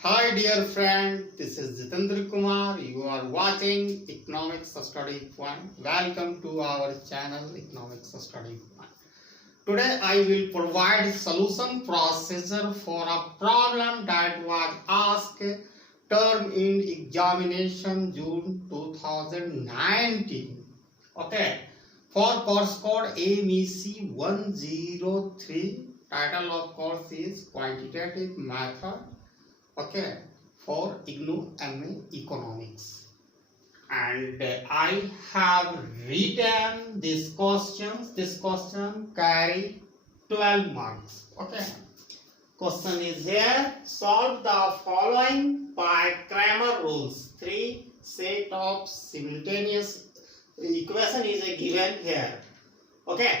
Hi dear friend, this is Jitendra Kumar. You are watching Economics Study Point. Welcome to our channel Economics Study Point. Today I will provide solution procedure for a problem that was asked term in examination June 2019. Okay. For course code AMEC 103, title of course is Quantitative Method. Okay, for IGNOU MA Economics, and I have written these questions. This question carry 12 marks. Okay, question is here. Solve the following by Cramer rules. 3 set of simultaneous equation is given here. Okay,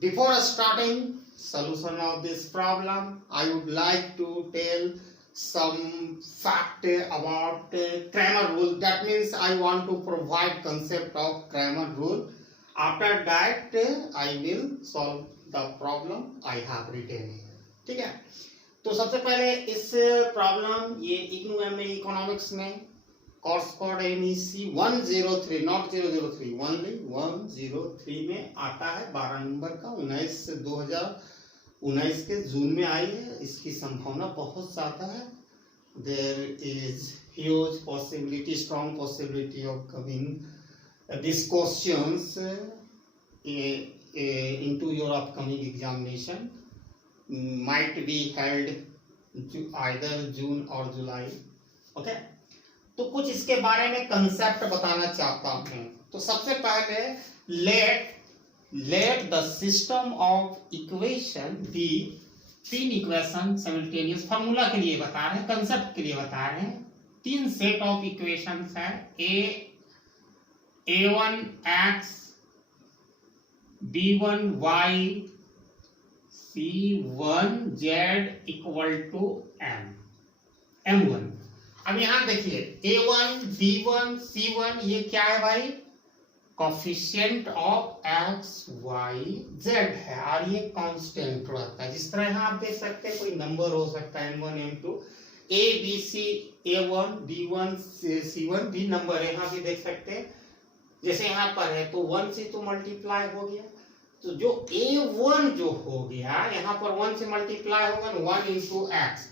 before starting solution of this problem, I would like to tell some fact about Cramer rule. That means I want to provide concept of Cramer rule. After that I will solve the problem I have written here. ठीक है, तो सबसे पहले इस problem ये IGNOU MA economics में course code MEC 103 not 003 only 103 में आता है 12 नंबर का 19 के जून में आई है। इसकी संभावना बहुत ज्यादा है। There is huge possibility, strong possibility of coming this questions into your upcoming examination, might be held either June और जुलाई। ओके, तो कुछ इसके बारे में कंसेप्ट बताना चाहता हूं। तो सबसे पहले let the system of equation be 3 equation simultaneous, formula के लिए बता रहे हैं, कंसेप्ट के लिए बता रहे हैं। 3 सेट ऑफ इक्वेशंस है a1x b1y c1z equal to m1। अब यहां देखिए a1 b1 c1 ये क्या है भाई? Coefficient of x y z है और ये कांस्टेंट रहता है। जिस तरह यहाँ आप देख सकते हैं कोई नंबर हो सकता है m1 m2 a b c a1 b1 c1 भी नंबर है, यहाँ भी देख सकते हैं। जैसे यहाँ पर है तो 1 से तो मल्टीप्लाई हो गया, तो जो a1 जो हो गया यहाँ पर 1 से मल्टीप्लाई होगा 1 इंटू एक्स,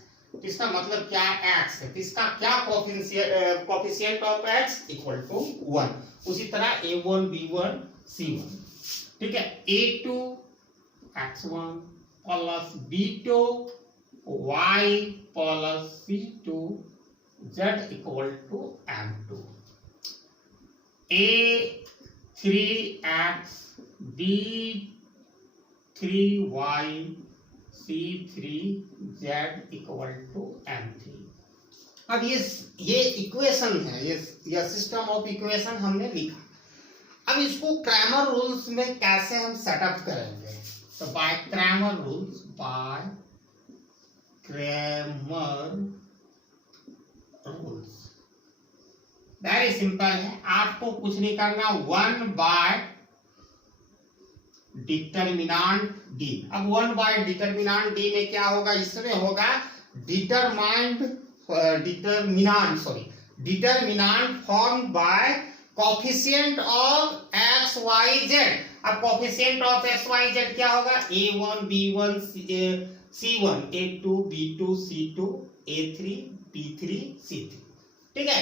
इसका मतलब क्या है? x है। इसका क्या coefficient of x equal to 1। उसी तरह a1 b1 c1, ठीक है, a2 x1 plus b2 y plus c2 z equal to m2, a3x b3y c3z equal to m3। अब ये इक्वेशन है, ये सिस्टम ऑफ इक्वेशन हमने लिखा। अब इसको क्रैमर रूल्स में कैसे हम सेटअप करेंगे? तो by Cramer rules, very simple है, आपको कुछ नहीं करना, 1 बाय डिटरमिनेंट डी। अब 1 बाय डिटरमिनेंट डी में क्या होगा? इसमें होगा determinant form by coefficient of x y z. अब coefficient of x y z क्या होगा? a1 b1 c1 a2 b2 c2 a3 b3 c3, ठीक है।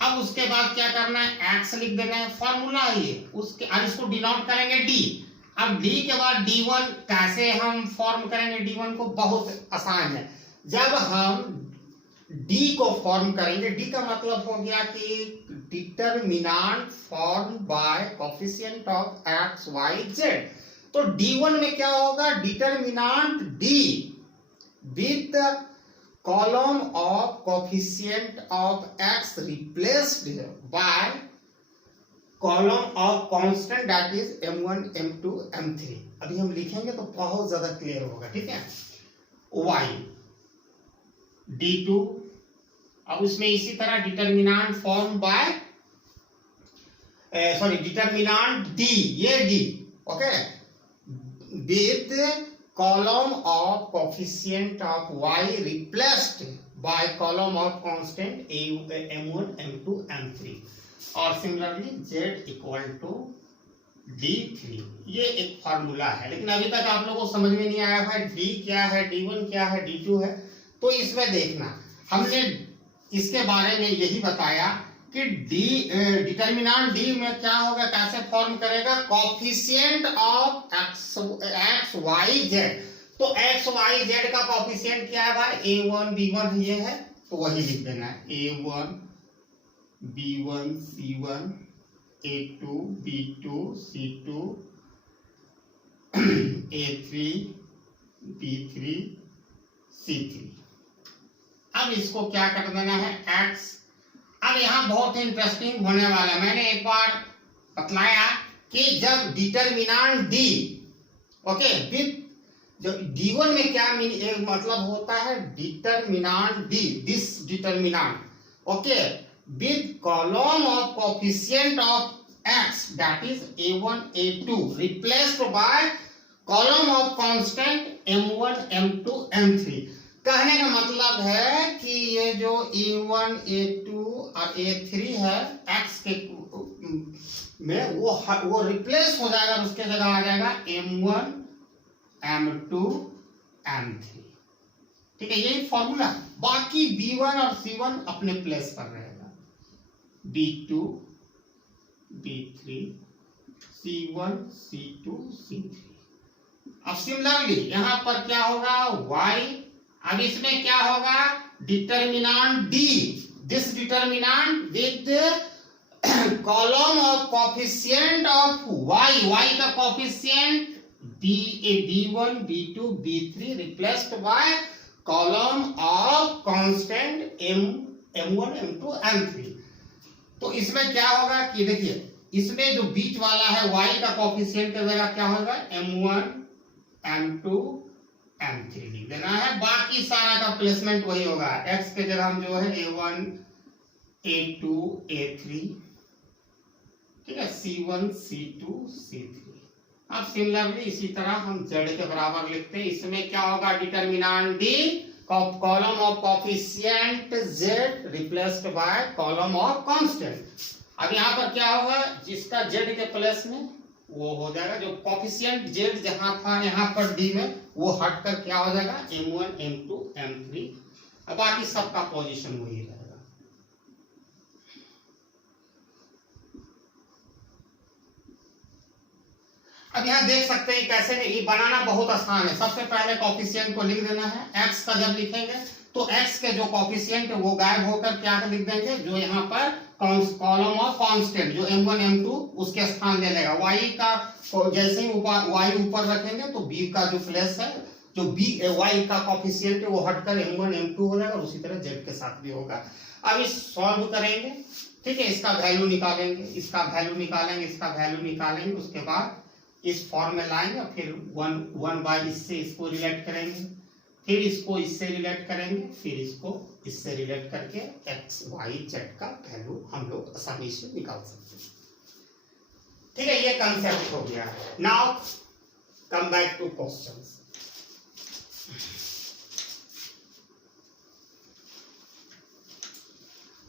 अब उसके बाद क्या करना है? x लिख देना है, फॉर्मूला है ये उसके, और इसको डिनोट करेंगे d। अब d के बाद d1 कैसे हम फॉर्म करेंगे? d1 को बहुत आसान है, जब हम d को फॉर्म करेंगे, d का मतलब हो गया कि determinant form by coefficient of x y z। तो d1 में क्या होगा? Determinant d with column of coefficient of x replaced by column of constant that is m1 m2 m3। अभी हम लिखेंगे तो बहुत ज्यादा क्लियर होगा, ठीक है। y d2, अब उसमें इसी तरह determinant form bye determinant d, ये d, okay, with column of coefficient of y replaced by column of constant m1 m2 m3 और similarly z equal to d3। ये एक फार्मूला है, लेकिन अभी तक आप लोगों को समझ में नहीं आया भाई d क्या है, d1 क्या है, d2 है। तो इसमें देखना, हमने इसके बारे में यही बताया कि डिटर्मिनेंट डी में क्या होगा, कैसे फॉर्म करेगा, coefficient of x y z. तो एक्स वाई जेड का कोफिशिएंट क्या है भाई, a1 b1 ये है, तो वही लिख देना है a1 b1 c1 a2 b2 c2 a3 b3 c3। अब इसको क्या कर देना है x। अब यहाँ बहुत इंटरेस्टिंग होने वाला है, मैंने एक बार बतलाया कि जब डिटर्मिनेंट डी ओके विद जो d1 में क्या मतलब होता है, determinant D this determinant okay with column of coefficient of x that is a1 a2 replaced by column of constant m1 m2 m3। कहने का मतलब है कि ये जो a1 a2 और a3 है x के में वो रिप्लेस हो जाएगा, उसके जगह आ जाएगा m1 m2 m3। ठीक है, यही फॉर्मूला। बाकी b1 और c1 अपने प्लेस पर रहेगा, b2 b3 c1 c2 c3। अब सिमिलरली यहां पर क्या होगा y। अब इसमें क्या होगा, determinant D this determinant with column of coefficient of y का coefficient b1 b2 b3 replaced by column of constant m1 m2 m3। तो इसमें क्या होगा कि देखिए, इसमें जो बीच वाला है y का कोफिशिएंट की जगह क्या होगा, m1 m2 m3 लिख देना है। बाकी सारा का प्लेसमेंट वही होगा, x के जगह हम जो है a1 a2 a3 ठीक है, c1 c2 c3। अब सिमिलरली इसी तरह हम z के बराबर लिखते हैं। इसमें क्या होगा, determinant D column of coefficient z replaced by column of constant. अब यहाँ पर क्या होगा, जिसका z के प्लेस में वो हो जाएगा, जो कोफिशिएंट z जहां था यहाँ पर d में, वो हटकर क्या हो जाएगा m1 m2 m3। अब बाकी सबका पोजीशन वही रहेगा। अब यहाँ देख सकते हैं कैसे, ये बनाना बहुत आसान है। सबसे पहले कोफिशिएंट को लिख देना है। x का जब लिखेंगे तो x के जो कोफिशिएंट है वो गायब होकर क्या लिख देंगे, जो यहाँ पर कॉलम ऑफ कांस्टेंट जो m1 m2 उसके स्थान ले लेगा। y का जैसे ही y ऊपर रखेंगे तो b का जो प्लेस है, जो y का कोफिशिएंट है वो हटकर m1 m2 हो जाएगा, और उसी तरह z के साथ भी होगा। अब इस सॉल्व करेंगे, ठीक है, इसका वैल्यू निकालेंगे, इसका वैल्यू निकालेंगे, इसका वैल्यू निकालेंगे, उसके बाद इस फॉर्म में लाएंगे, फिर वन बाय इससे इसको रिलेट करेंगे, फिर इसको इससे रिलेट करेंगे, फिर इसको इससे रिलेट करके x y z का वैल्यू हम लोग आसानी से निकाल सकते हैं। ठीक है, ये कंसेप्ट हो गया। Now come back two questions.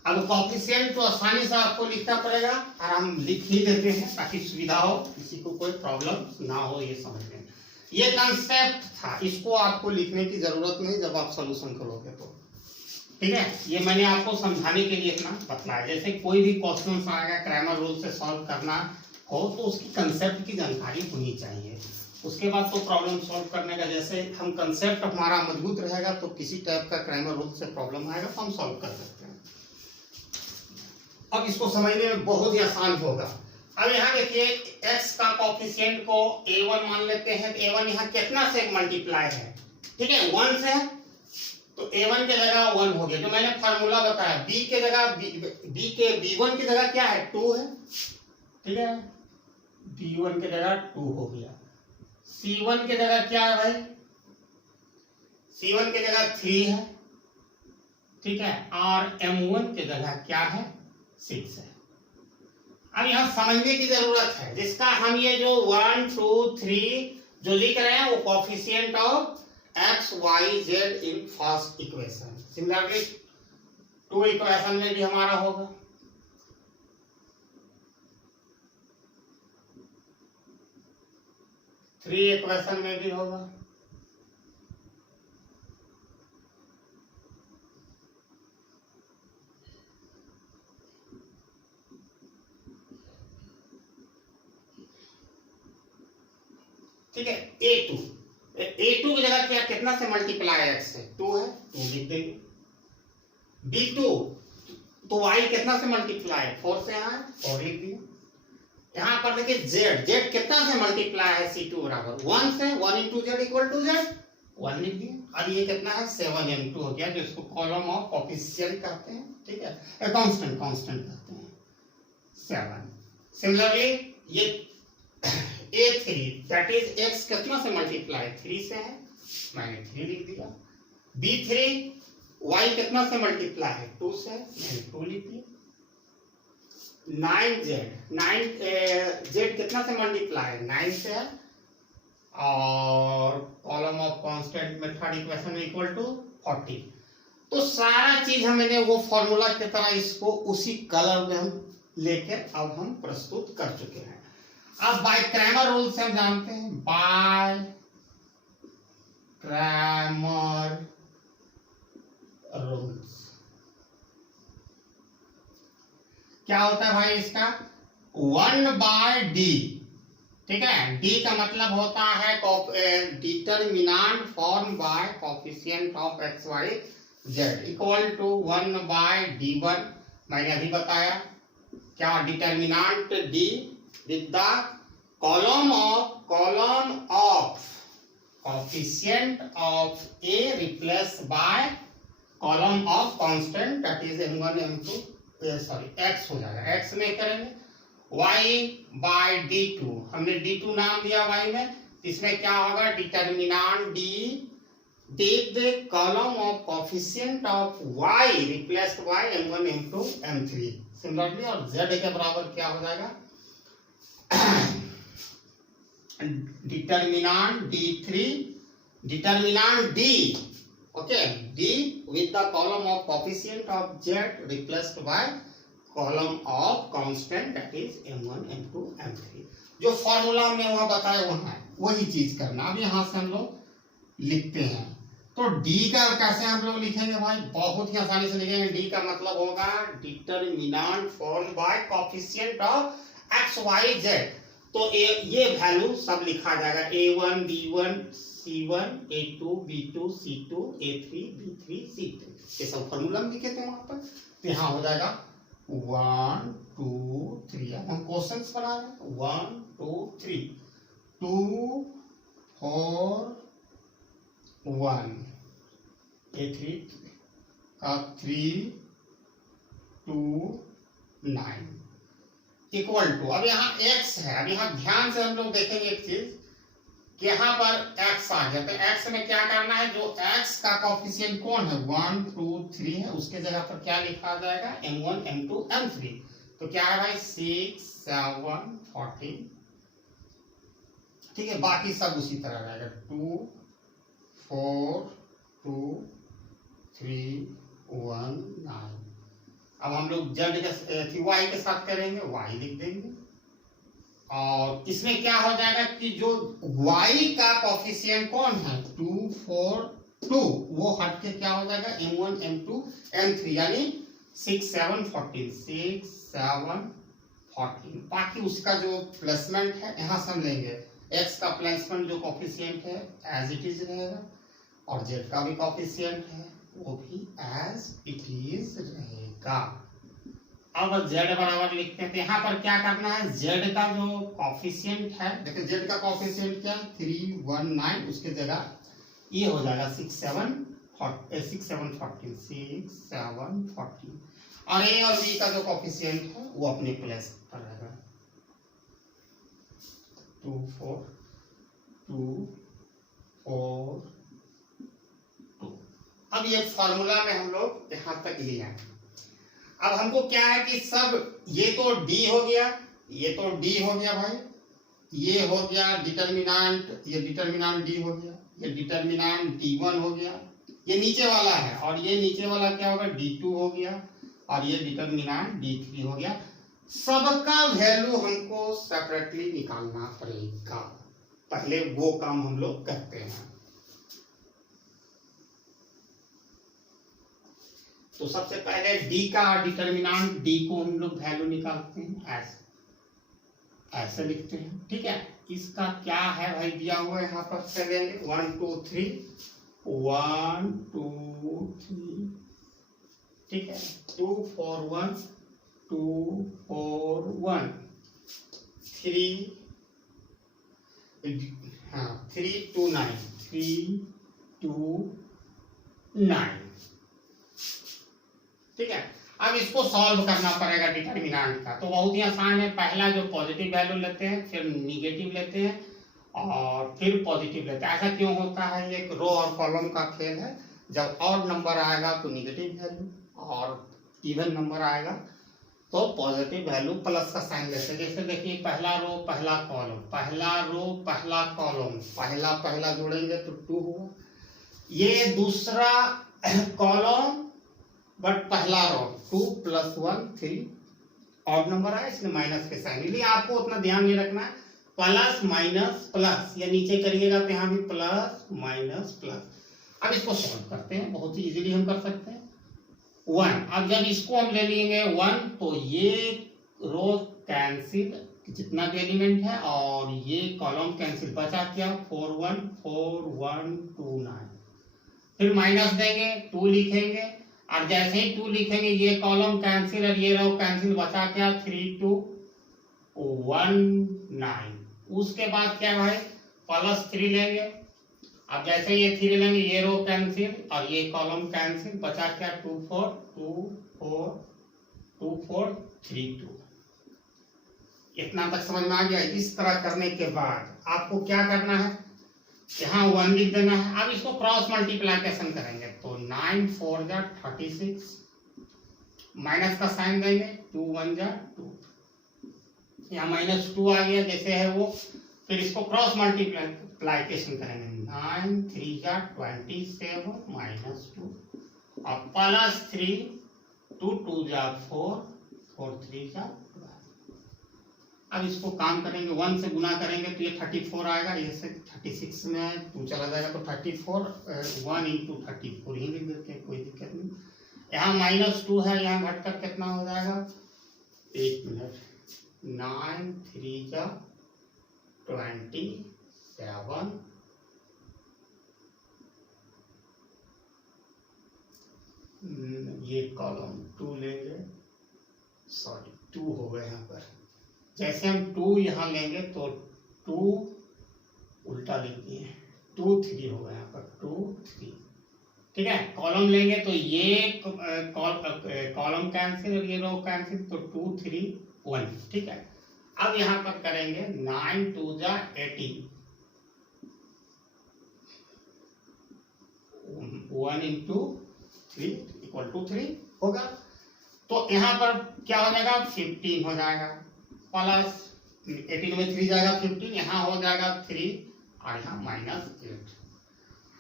अब कोफिशिएंट तो आसानी से आपको लिखना पड़ेगा, और हम लिख ही देते हैं ताकि सुविधा हो, किसी को कोई प्रॉब्लम ना हो ये समझने में। ये कंसेप्ट था, इसको आपको लिखने की जरूरत नहीं जब आप सॉल्यूशन करोगे तो। ठीक है, ये मैंने आपको समझाने के लिए इतना बतलाया। जैसे कोई भी क्वेश्चन आएगा क्रैमर रूल से सॉल्व करना हो तो उसकी कंसेप्ट की जानकारी होनी चाहिए, उसके बाद तो प्रॉब्लम सॉल्व करने का, जैसे हम कंसेप्ट हमारा मजबूत रहेगा तो किसी टाइप का क्रैमर रूल से प्रॉब्लम आएगा तो हम सॉल्व कर सकते हैं। अब इसको समझने में बहुत ही आसान होगा। अब यहाँ देखिए, x का कोफिशिएंट को a1 मान लेते हैं, तो a1 यहाँ कितना से मल्टीप्लाई है, ठीक है 1 से, तो a1 के जगह 1 हो गया। जो मैंने फार्मूला बताया, b के जगह b1 की जगह क्या है 2 है, ठीक है, b1 के जगह 2 हो गया। c1 के जगह क्या है भाई, c1 के जगह 3 है, ठीक है, और m1 के जगह क्या है 6 है। अब यहां समझने की जरूरत है, जिसका हम ये जो 1 2 3 जो लिख रहे हैं वो coefficient of x y z in first equation. Similarly 2 equation में भी हमारा होगा। थ्री इक्वेशन में भी होगा। ठीक है, A2 की जगह क्या कितना से मल्टीप्लाई एक्स से 2 है, 2 लिख देंगे। B2 तो y कितना से मल्टीप्लाई 4 से है, 4 लिख दिया। यहाँ पर देखिए z कितना से मल्टीप्लाई है C2 बराबर 1 से, 1 into z equal to z 1 लिख दिया। और ये कितना है 7m2 हो गया, जो इसको कॉलम ऑफ कोएफिशिएंट कहते हैं। ठीक है, कांस्टेंट कहते हैं 7। सिमिलरली ये A3 दैट इज x कितना से मल्टीप्लाई 3 से है, मैंने 3 लिख दिया। B3 y कितना से मल्टीप्लाई है 2 से, मैंने 2 लिख दिया। 9z कितना से मल्टीप्लाई है 9 से है, और कॉलम ऑफ कांस्टेंट में थर्ड इक्वेशन में इक्वल टू 40। तो सारा चीज हमने वो फॉर्मूला की तरह इसको उसी कलर में हम लेकर अब हम प्रस्तुत कर चुके हैं। अब बाय क्रैमर रूल से हम जानते हैं, बाय क्रैमर रूल्स क्या होता है भाई इसका 1/d। ठीक है, d का मतलब होता है determinant form by coefficient of x y z equal to 1/d1। मैंने अभी बताया क्या determinant d with the column of coefficient of a replaced by column of constant that is m1 m2 x हो जाएगा। x में करेंगे y by d2, हमने d2 नाम दिया y में, इसमें क्या होगा determinant d with the column of coefficient of y replaced by m1 m2 m3। Similarly और z के बराबर क्या हो जाएगा determinant d3 determinant d, okay, d with the column of coefficient of z replaced by column of constant that is m1 m2 m3। जो formula हमने वहां बताया वहां वही चीज करना। अब यहां से हम लोग लिखते हैं, तो d का कैसे हम लोग लिखेंगे भाई, बहुत ही आसानी से लिखेंगे। d का मतलब होगा determinant form by coefficient of x y z. तो ये वैल्यू सब लिखा जाएगा a1 b1 c1 a2 b2 c2 a3 b3 c3, ये सब फॉर्मूला हम लिखे थे वहां पर। तो यहाँ हो जाएगा 1 2 3। अब हम क्वेश्चंस बना रहे हैं 1 2 3 2 4 1 a3 का 3 2 9 इक्वल टू। अब यहाँ x है, अब यहाँ ध्यान से हम लोग देखेंगे एक चीज कि यहाँ पर x आ गया, तो x में क्या करना है, जो x का कोएफिशिएंट कौन है 1 2 3 है, उसके जगह पर क्या लिखा जाएगा m1 m2 m3। तो क्या है भाई 6 7 14। ठीक है, बाकी सब उसी तरह रहेगा 2 4 2 3 1 9। अब हम लोग जेड के वाई के साथ करेंगे, वाई लिख देंगे। और इसमें क्या हो जाएगा कि जो वाई का कोएफिशिएंट कौन है 2 4 2, वो हट के क्या हो जाएगा m1 m2 m3, यानी 6 7 14 6 7 14। बाकी उसका जो प्लेसमेंट है यहाँ से हम लेंगे, x का प्लेसमेंट जो कोएफिशिएंट है एज इट इज रहेगा, और z का भी कोएफिशिएंट है वो भी एज इट इज रहेगा। अब z बराबर लिखते हैं, तो यहाँ पर क्या करना है, z का जो कोएफिशिएंट है, देखिए z का कोएफिशिएंट क्या है 3 1 9, उसके जगह ये हो जाएगा 6 7 14 6 7 14। और a और b का जो कोएफिशिएंट है वो अपने प्लेस पर रहेगा 2 4 2 4 2। अब ये फॉर्मूला में हम लोग यहाँ तक लिया है। अब हमको क्या है कि सब ये तो d हो गया, ये तो d हो गया भाई, ये हो गया डिटरमिनेंट, ये डिटरमिनेंट d हो गया, ये डिटर्मिनेंट D1 हो गया, ये नीचे वाला है, और ये नीचे वाला क्या होगा D2 हो गया, और ये डिटर्मिनेंट D3 हो गया। सबका वैल्यू हमको सेपरेटली निकालना पड़ेगा, पहले वो काम हम लोग करते हैं। तो सबसे पहले D का डिटर्मिनेंट D को हम लोग वैल्यू निकालते हैं, ऐसे लिखते हैं, ठीक है। इसका क्या है भाई दिया हुआ है यहाँ पर 7 1 2 3 1 2 3, ठीक है, 2 4 1 2 4 1 3, हाँ 3 2 9 3 2 9, ठीक है। अब इसको सॉल्व करना पड़ेगा डिटर्मिनेंट का, तो बहुत ही आसान है। पहला जो पॉजिटिव वैल्यू लेते हैं, फिर निगेटिव लेते हैं, और फिर पॉजिटिव लेते हैं। ऐसा क्यों होता है? ये एक रो और कॉलम का खेल है। जब ऑड नंबर आएगा तो निगेटिव वैल्यू, और इवन नंबर आएगा तो पॉजिटिव वैल्यू प्लस का साइन लेते हैं। जैसे देखिए पहला रो पहला कॉलम, पहला रो पहला कॉलम, पहला पहला जोड़ेंगे तो 2 हुआ। ये दूसरा कॉलम बट पहला रो 2 + 1 3, ऑड नंबर आया इसलिए माइनस के साइन, इसलिए आपको उतना ध्यान नहीं रखना है। प्लस माइनस प्लस, या नीचे करिएगा तो यहाँ भी प्लस माइनस प्लस। अब इसको सॉल्व करते हैं, बहुत ही इजीली हम कर सकते हैं। 1, अब जब इसको हम ले लेंगे 1 तो ये रो कैंसिल, जितना भी एलिमेंट है, और ये कॉलम कैंसिल, बचा क्या 4 1 4 1 2 9। फिर माइनस देंगे, 2 लिखेंगे, और जैसे ही 2 लिखेंगे ये कॉलम कैंसिल और ये रो कैंसिल, बचा क्या 3 2 1 9। उसके बाद क्या भाई +3 लेंगे, अब जैसे ये 3 लेंगे ये रो कैंसिल और ये कॉलम कैंसिल, बचा क्या 2 4 2 4 2 4 3 2। इतना तक समझ में आ गया। इस तरह करने के बाद आपको क्या करना है, यहाँ 1 लिख देना है। अब इसको क्रॉस मल्टीप्लिकेशन करेंगे तो 9 4 जा 36, माइनस का साइन देंगे, 2 1 जा 2, यहाँ -2 आ गया जैसे है वो। फिर इसको क्रॉस मल्टीप्लिकेशन करेंगे, 9 3 जा 27 -2, और +3 2 2 जा 4 4 3 जा 12। अब इसको काम करेंगे, 1 से गुना करेंगे तो ये 34 आएगा, ये से 36 में है 2 चला जाएगा तो 34, 1 × 34 ही लिख देते हैं, कोई दिक्कत नहीं। यहाँ -2 है, यहाँ घटकर कितना हो जाएगा, 1 मिनट, 9 3 जा 27, ये कॉलम 2 लेंगे, सॉरी 2 हो गए यहाँ पर। जैसे हम 2 यहाँ लेंगे तो 2 उल्टा लिख दिए, 2 3 हो गया यहाँ पर, 2 3, ठीक है। कॉलम लेंगे तो ये कॉलम कैंसिल और ये रो कैंसिल, तो 2 3 1, ठीक है। अब यहाँ पर करेंगे 9 2 जा 18, 1 × 3 = 3 होगा। तो यहाँ पर क्या हो जाएगा 15 हो जाएगा, प्लस 18 में 3 जाएगा 15, यहाँ हो जाएगा 3 और यहाँ -8।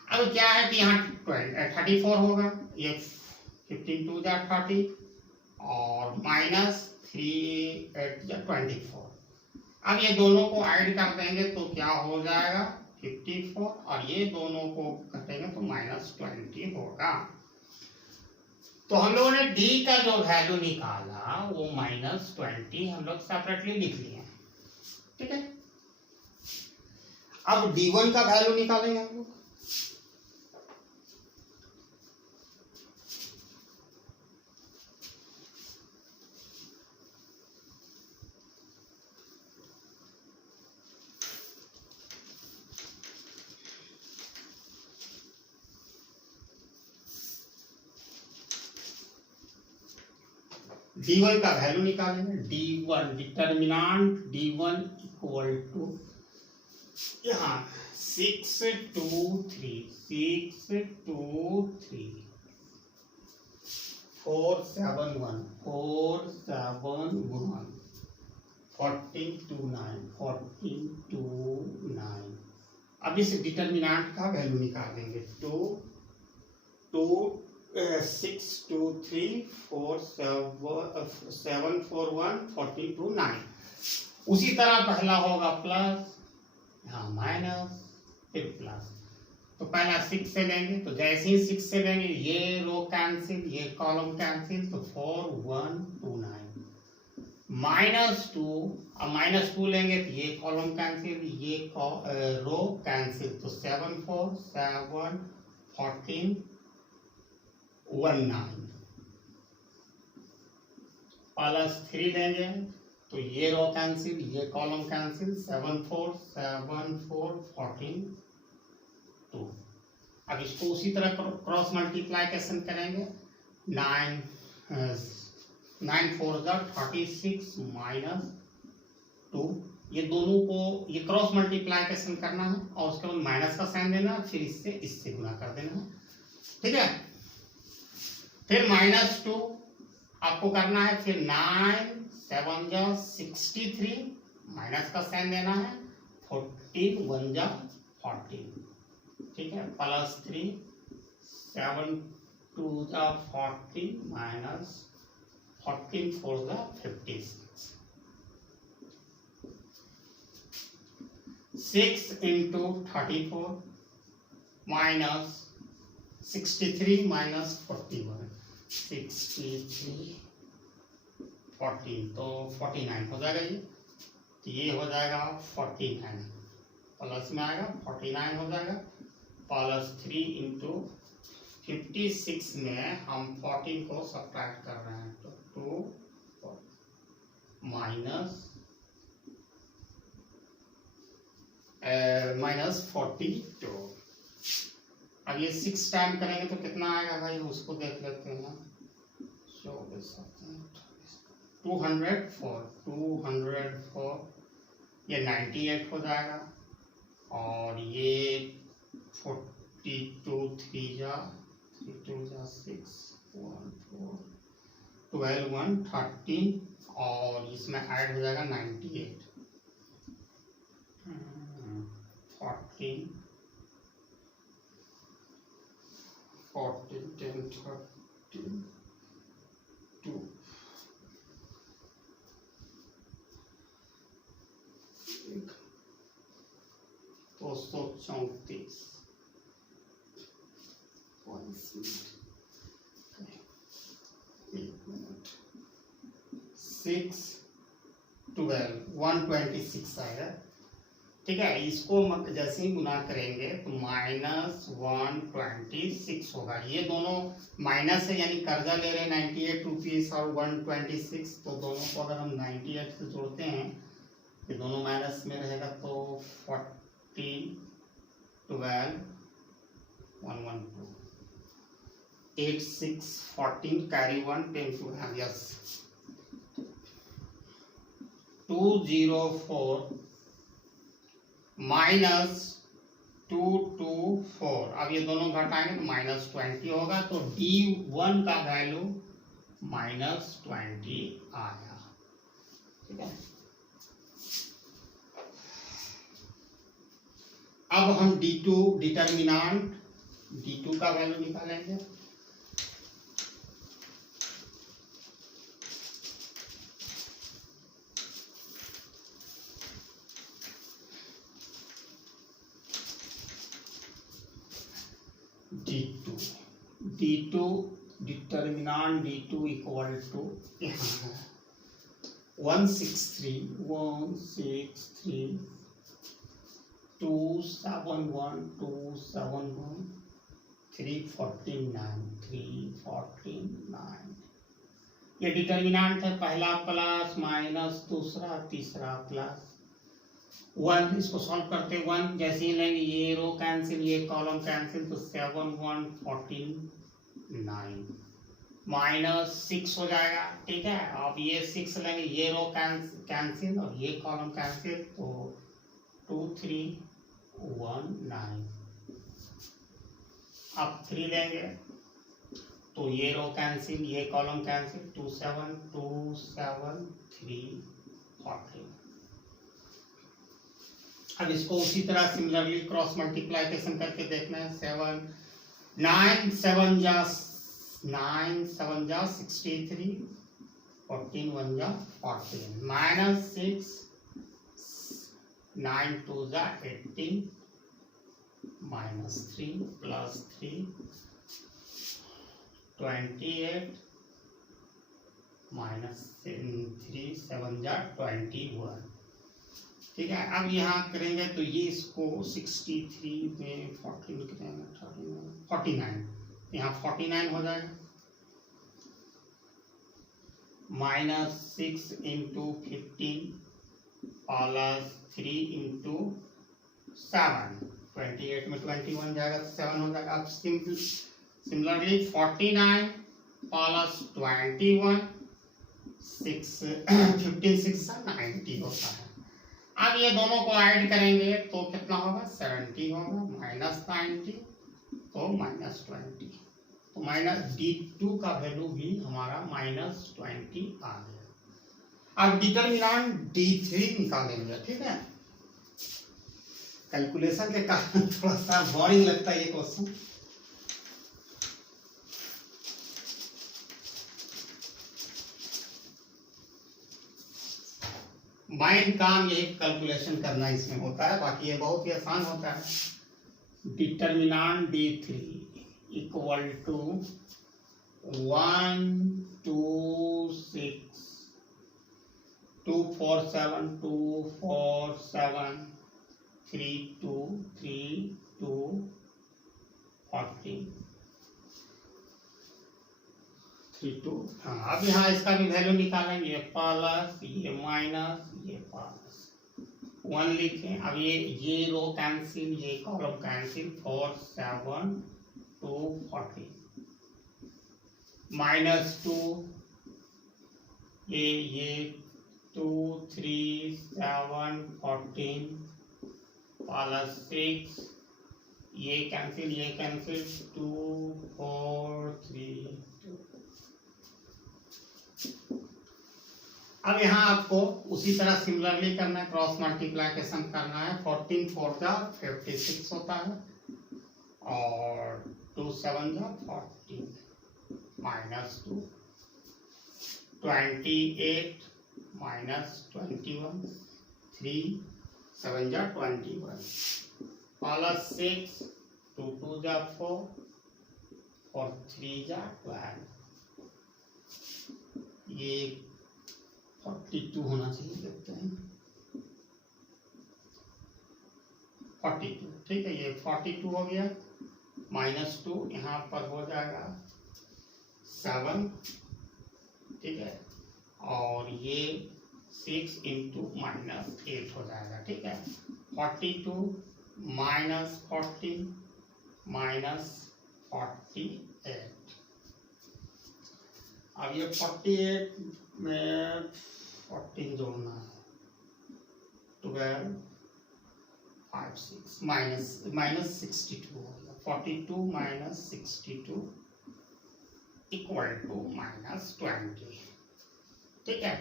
अब क्या है कि यहाँ 34 होगा, ये 15 2 जा 30 और -3 8 जा 24। अब ये दोनों को ऐड कर देंगे तो क्या हो जाएगा 54, और ये दोनों को कटेंगे तो -20 होगा। तो हम लोगों ने D का जो वैल्यू निकाला वो -20 हम लोग सेपरेटली लिख लिए, ठीक है। अब D1 का वैल्यू निकालेंगे हम लोग। D1 का वैल्यू निकालेंगे, D1 डिटर्मिनेंट D1 = यहाँ 6 2 3 6 2 3 4 7 1 4 7 1 14 2 9 14 2 9, अब इस डिटर्मिनेंट का वैल्यू निकालेंगे 2 2 6 2 3 4 7 4 1 42 9। उसी तरह पहला होगा प्लस, यहाँ माइनस, फिर प्लस। तो पहला 6 से लेंगे, तो जैसे ही 6 से लेंगे ये रो कैंसिल, ये कॉलम कैंसिल, तो 4 1 2 9 -2। अब -2 लेंगे तो ये कॉलम कैंसिल, ये रो कैंसिल, तो 7 4 7 14 1 9 प्लस 3 लेंगे तो ये रो कैंसिल, ये कॉलम कैंसिल, 7 4 7 4 14 2। अब इसको उसी तरह क्रॉस मल्टीप्लाइकेशन करेंगे, 9 9 4 36 -2। ये दोनों को ये क्रॉस मल्टीप्लाइकेशन करना है और उसके बाद माइनस का साइन देना, फिर इससे गुणा कर देना है, ठीक है। फिर -2 आपको करना है, फिर 9 7 63, माइनस का साइन देना है, 14 1 14, ठीक है, plus 3 7 2 40 minus 14 4 56। 6 into 34 minus 63 minus 41, 63 14, तो 49 हो जाएगा ये। तो ये हो जाएगा 49, प्लस में आएगा 49 हो जाएगा, प्लस 3 इंटू 56 में हम 14 को सब्ट्रैक्ट कर रहे हैं, तो 2 माइनस 42। अब ये 6 टाइम करेंगे तो कितना आएगा भाई, उसको देख लेते हैं। 204 ये 98 हो जाएगा, और ये 42 3 2 6 1 4 12 1 13, और इसमें ऐड हो जाएगा 98 14 10 13 2 234 6 12 126 आएगा, ठीक है। इसको जैसे ही गुना करेंगे तो -126 होगा। ये दोनों माइनस है, यानी कर्जा ले रहे हैं 98 रुपीज और 126, तो दोनों को अगर हम 98 से जोड़ते हैं, ये दोनों माइनस में रहेगा, तो 40 12 112 8 6 14 कैरी 1 10 2 यस 204 -224। अब ये दोनों घटाएंगे तो -20 होगा, तो D1 का वैल्यू -20 आया, ठीक है। अब हम D2 डिटर्मिनेंट D2 का वैल्यू निकालेंगे। D2 determinant D2 equal to 163 271 349। ये डिटर्मिनेंट है, पहला प्लस माइनस, दूसरा तीसरा प्लस 1। इसको सॉल्व करते 1 जैसे ही लेंगे, ये रो कैंसिल, ये कॉलम कैंसिल, तो 7 1 14 9 -6 हो जाएगा, ठीक है। अब ये 6 लेंगे, ये रो कैंसिल और ये कॉलम कैंसिल, तो 2 3 1 9। अब 3 लेंगे तो ये रो कैंसिल, ये कॉलम कैंसिल, 2 7 2 7 3 14। अब इसको उसी तरह सिमिलरली क्रॉस मल्टीप्लाइकेशन करके देखना है। 9 7 जा 63, 14 1 जा 14, माइनस 6 9 2 जा 18, माइनस 3 प्लस 3 28, माइनस 3 7 जा 21। ठीक है, अब यहाँ करेंगे तो ये इसको 63 में 14 करेंगे 49, यहाँ 49 हो जाएगा। माइनस 6 इंटू 15 प्लस 3 इंटू 7, 28 में 21 जाएगा, 7 हो जाएगा। अब सिमिलरली 49 प्लस 21 15 6 90 होता है। अब ये दोनों को ऐड करेंगे तो कितना होगा 70 होगा, माइनस 90 तो माइनस 20, तो माइनस D2 का वैल्यू भी हमारा माइनस 20 आ गया। अब डिटरमिनेंट D3 निकालेंगे। ठीक है, कैलकुलेशन के कारण थोड़ा सा बोरिंग लगता है ये क्वेश्चन। माइंड काम यही कैलकुलेशन करना इसमें होता है, बाकी ये बहुत ही आसान होता है। Determinant D3 equal to 1 2 6 2 4 7 2 4 7 3 2 3 2 14 3 2। हाँ, अब यहाँ इसका भी वैल्यू निकालेंगे, ये प्लस ये माइनस ये प्लस 1 लिखें। अब ये रो कैंसिल, ये कॉलम कैंसिल, 4 7 2 14 माइनस 2 ये 2 3 7 14 प्लस 6 ये कैंसिल 2 4 3 2। अब यहाँ आपको उसी तरह सिमिलरली करना है, क्रॉस मल्टीप्लाइकेशन करना है। 14 4 जा 56 होता है और 2 7 जा 14 माइनस 2 28 माइनस 21 3 7 जा 21 प्लस 6 2 2 जा 4 और 3 जा 12, ये 42 होना चाहिए, देखते हैं 42। ठीक है, ये 42 हो गया, माइनस 2 यहाँ पर हो जाएगा 7। ठीक है, और ये 6 इंटू माइनस 8 हो जाएगा। ठीक है, 42 माइनस 14 माइनस 48। अब ये 48 में 14 जोड़ना है, 12 5 6 माइनस 62 हो गया। 42 माइनस 62 इक्वल टू माइनस 20। ठीक है,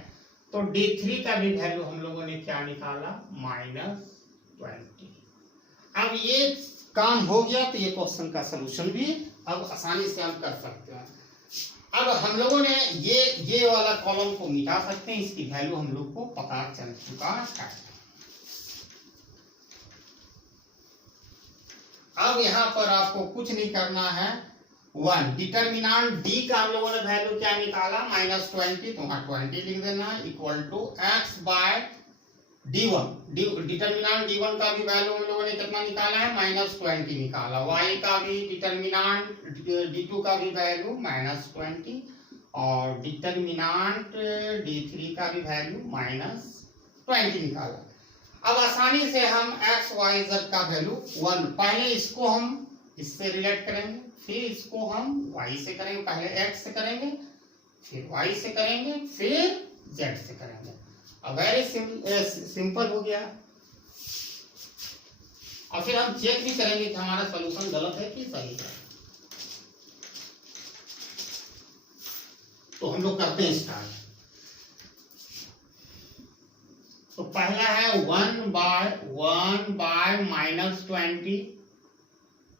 तो D3 का भी वैल्यू हम लोगों ने क्या निकाला, माइनस 20। अब ये काम हो गया तो ये क्वेश्चन का सलूशन भी अब आसानी से हम कर सकते हैं। अब हम लोगों ने ये वाला कॉलम को मिटा सकते हैं, इसकी वैल्यू हम लोग को पता चल चुका है। अब यहाँ पर आपको कुछ नहीं करना है, 1 डिटरमिनेंट D का हम लोगों ने वैल्यू क्या निकाला, माइनस 20, तो वहां 20 लिख देना है, equal to x by D1। Determinant D1 का भी वैल्यू हम लोगों ने कितना निकाला है, माइनस 20 निकाला। y का भी डिटरमिनेंट D2 का भी वैल्यू माइनस 20 और डिटरमिनेंट D3 का भी वैल्यू माइनस 20 निकाला। अब आसानी से हम x y z का वैल्यू 1, पहले इसको हम इससे रिलेट करेंगे, फिर इसको हम y से करेंगे, पहले x से करेंगे, फिर y से करेंगे, फिर z से करेंगे। अब वेरी सिंपल हो गया। और फिर हम चेक भी करेंगे कि हमारा सॉल्यूशन गलत है कि सही है। तो हम लोग करते हैं स्टार्ट। तो पहला है 1/(1/) -20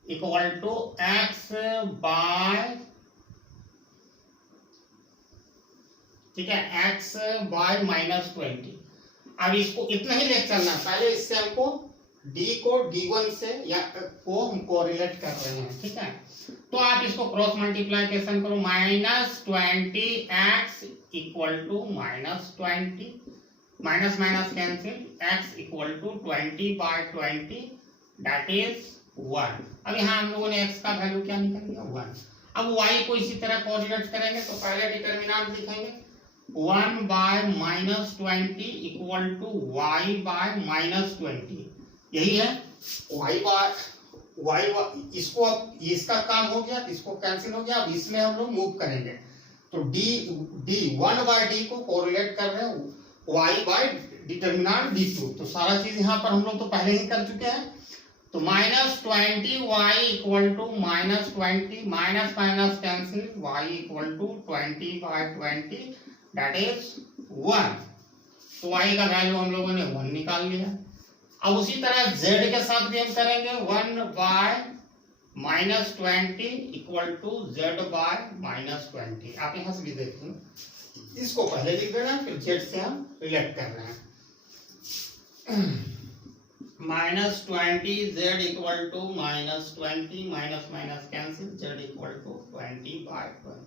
इक्वल टू x बाय, ठीक है, x/(-20). अब इसको इतना ही लेकर चलना, पहले इससे हमको d को d1 से या को हम कोरिलेट कर रहे हैं, ठीक है। तो आप इसको क्रॉस मल्टीप्लिकेशन करो, -20x equal to -20, minus minus cancel, x equal to 20/20 that is 1। अब यहाँ हम लोगों ने x का वैल्यू क्या निकल गया 1। अब y को इसी तरह कोरिलेट करेंगे, तो पहले डिटर्मिनेंट लिखेंगे 1/-20 इक्वल टू y/-20, यही है y इसको, अब इसका काम हो गया, इसको कैंसिल हो गया। अब इसमें हम लोग मूव करेंगे, तो d 1/d को कोरिलेट कर रहे हैं y/डिटर्मिनेंट d2। तो सारा चीज यहाँ पर हम लोग तो पहले ही कर चुके हैं। तो -20y equal to -20, minus minus cancel, y equal to 20/20 that is 1। तो y का वैल्यू हम लोगों ने 1 निकाल लिया। अब उसी तरह z के साथ भी हम करेंगे, 1/-20 इक्वल टू z/-20। आप यहाँ से भी देखिए, इसको पहले लिख देना, फिर z से हम रिलेट कर रहे हैं। -20 z equal to -20, minus minus cancel, z equal to 20/20।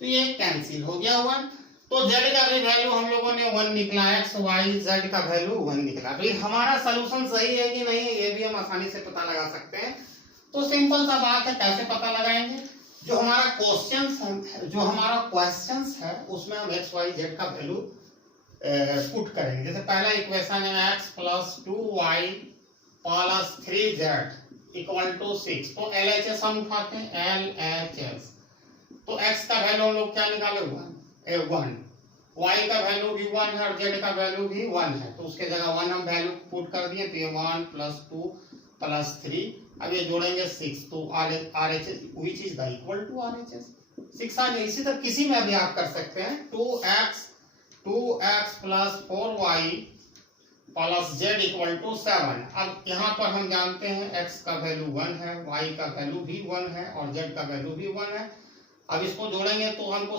तो ये कैंसिल हो गया 1। तो z का भी वैल्यू हम लोगों ने 1 निकला, x y z का वैल्यू 1 निकला। तो हमारा सलूशन सही है कि नहीं है ये भी हम आसानी से पता लगा सकते हैं। तो सिंपल सा बात है, कैसे पता लगाएंगे, जो हमारा क्वेश्चंस है उसमें हम x y z का वैल्यू पुट करेंगे। जैसे पहला इक्वेशन है x + 2y + 3z equal to 6। तो LHS हम उठाते हैं, LHS। तो x का वैल्यू हम लोग क्या निकाले 1, y का वैल्यू भी 1 है और z का वैल्यू भी 1 है। तो उसके जगह 1 हम वैल्यू पुट कर दिए, तो ये 1 + 2 + 3। अब ये जोड़ेंगे 6, तो RHS which is the equal to RHS 6 आ गया। इसी तरह किसी में भी आप कर सकते हैं, 2x + 4y + z = 7। अब यहाँ पर हम जानते हैं x का वैल्यू 1 है, y का वैल्यू भी 1 है और z का वैल्यू भी 1 है। अब इसको जोड़ेंगे तो हमको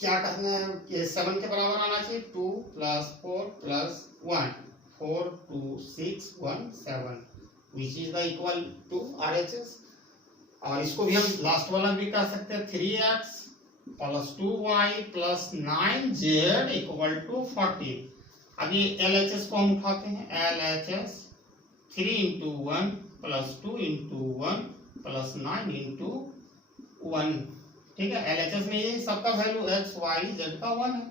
क्या करना है, ये 7 के बराबर आना चाहिए, 2 + 4 + 1, 4 2 6 1 7 which is the equal to RHS। और इसको भी हम लास्ट वाला भी कर सकते हैं, 3x + 2y + 9z = 40। अब ये LHS को हम उठाते हैं, LHS 3 × 1 + 2 × 1 + 9 × 1, ठीक है। LHS में ये सबका वैल्यू x y z का 1 है।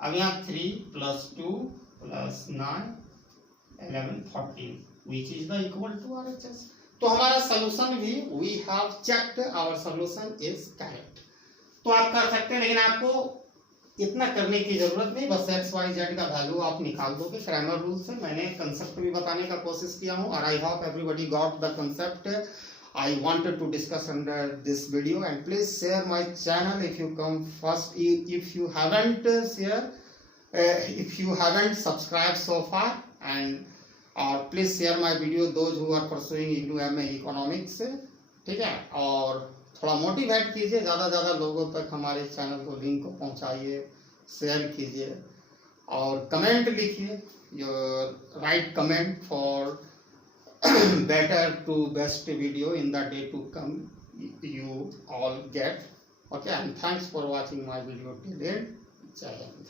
अब यहाँ 3 + 2 + 9 11 14 which is the equal to RHS। तो हमारा सॉल्यूशन भी we have checked our solution is correct। तो आप कर सकते हैं, लेकिन आपको इतना करने की जरूरत नहीं, बस x y z का वैल्यू आप निकाल दोगे क्रैमर रूल से। मैंने कंसेप्ट भी बताने का कोशिश किया हूँ और I hope everybody got the concept I wanted to discuss under this video। and please share my channel if you come first, if you haven't if you haven't subscribed so far, and please share my video those who are pursuing into MA Economics, ठीक है। और थोड़ा motivate कीजिए, ज़्यादा ज़्यादा लोगों तक हमारे चैनल को लिंक को पहुंचाइए, शेयर कीजिए और कमेंट लिखिए, your right comment for better to best video in the day to come you all get। Okay, and thanks for watching my video till end। Jai Hind।